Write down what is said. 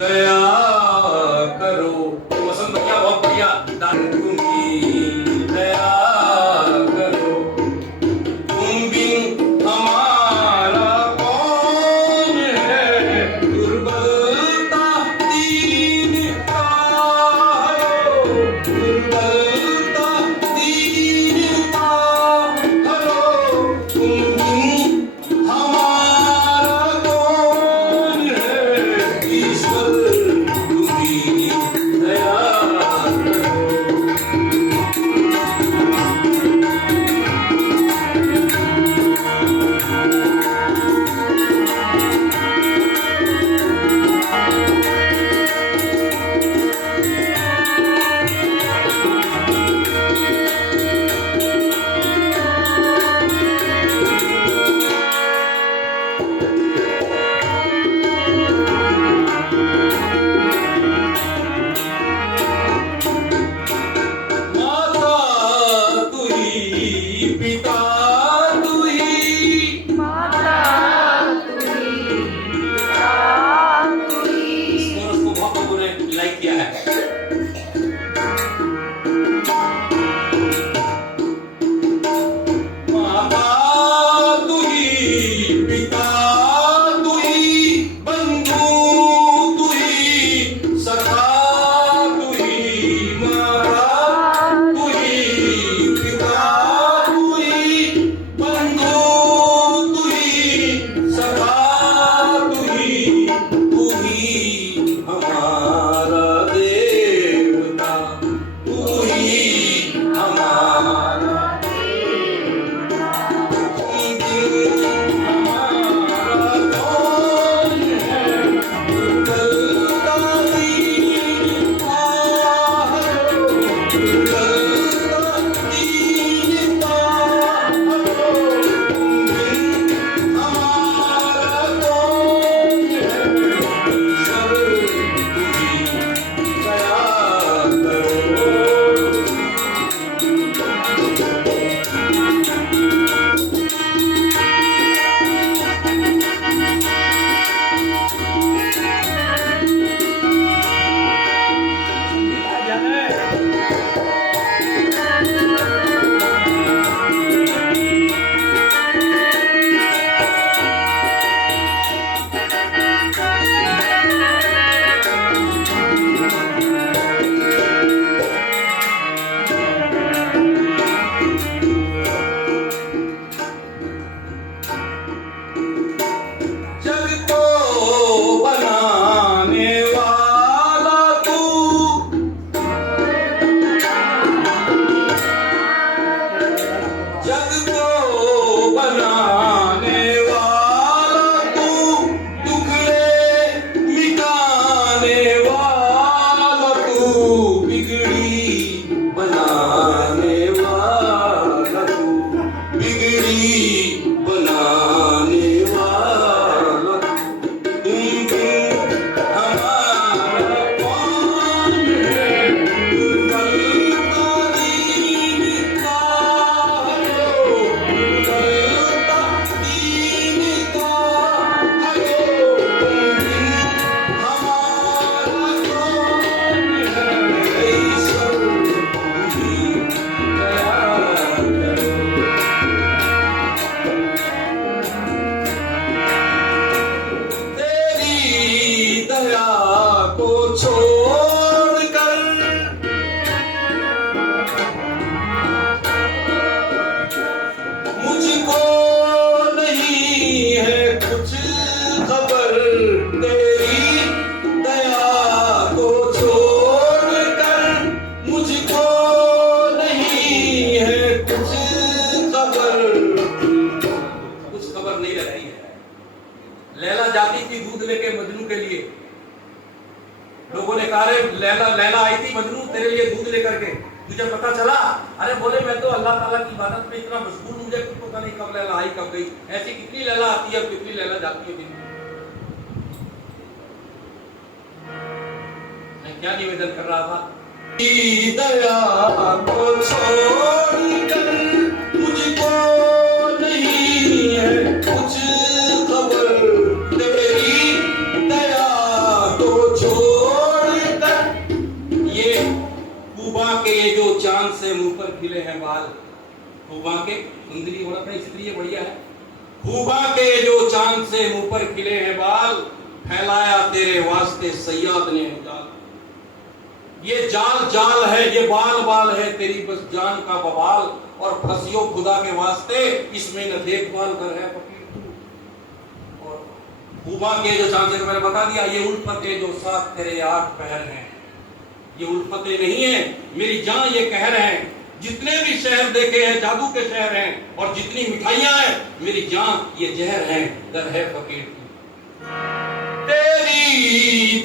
दया करो। वसंत भैया बहुत बढ़िया तुम्ही दया करो। तुम बिन हमारा कौन है, दुर्बलता दीन हरो, दुर्बलता दीन हरो। तुम बिन हमारा कौन है, ईश्वर तुम्ही दया करो। माता तुही, पिता तुही, इस कोरस को बहुत लोगों ने लाइक किया है। माता तुही, पिता तुही, बंधु तुही, सखा तुही, माता तुही, पिता तुही, बंधु तुही, सखा तुही, तुही हमारा देवता, तुही हमारा जग को बनाने वाला तू, जग को बनाने वाला तू, दुखड़े मिटाने वाला तू, बिगड़ी बनाने वाला तू, बिगड़ी बनाने वाला तुम बिन हमारा कौन है, दुर्बलता दीन हरो, दुर्बलता दीन हरो। तुम बिन हमारा कौन है, ईश्वर तुम्ही दया करो। तेरी दया को छोड़कर मुझको नहीं है कुछ खबर। तेरी दया को छोड़कर मुझको नहीं है कुछ खबर। कुछ खबर नहीं रहती है। लैला जाती थी दूध लेके मजनू के लिए। लोगों ने कहा रे लैला लैला आई थी मजनू तेरे लिए दूध लेकर के, तुझे पता चला? अरे बोले मैं तो अल्लाह ताला की इबादत में इतना मशगूल हूं, मुझे कुछ पता नहीं कब लैला आई कब गई। ऐसी कितनी लैला आती है, कितनी लैला जाती है दिन। मैं क्या निवेदन कर रहा था? दया को छोड़कर मुझको नहीं है कुछ खबर। तेरी दया को छोड़कर। ये खूबा के ये जो चांद से मुंह पर खिले हैं बाल, खूबा के सुंदरी औरत है स्त्री बढ़िया है। खूबा के जो चांद से मुंह पर खिले हैं बाल, फैलाया तेरे वास्ते सैयाद ने जाल। ये जाल जाल है, ये बाल बाल है, तेरी बस जान का बवाल। और फंसियो खुदा के वास्ते, इसमें न देखभाल कर है फकीर तू। और खूबा के जो चांद से मैंने बता दिया, ये उल्फतें जो साथ तेरे 8 पहर हैं, ये उल्फतें नहीं है मेरी जान, ये कहर हैं। जितने भी शहर देखे हैं जादू के शहर हैं, और जितनी मिठाइयां हैं मेरी जान ये जहर हैं, दर है फकीर तू। तेरी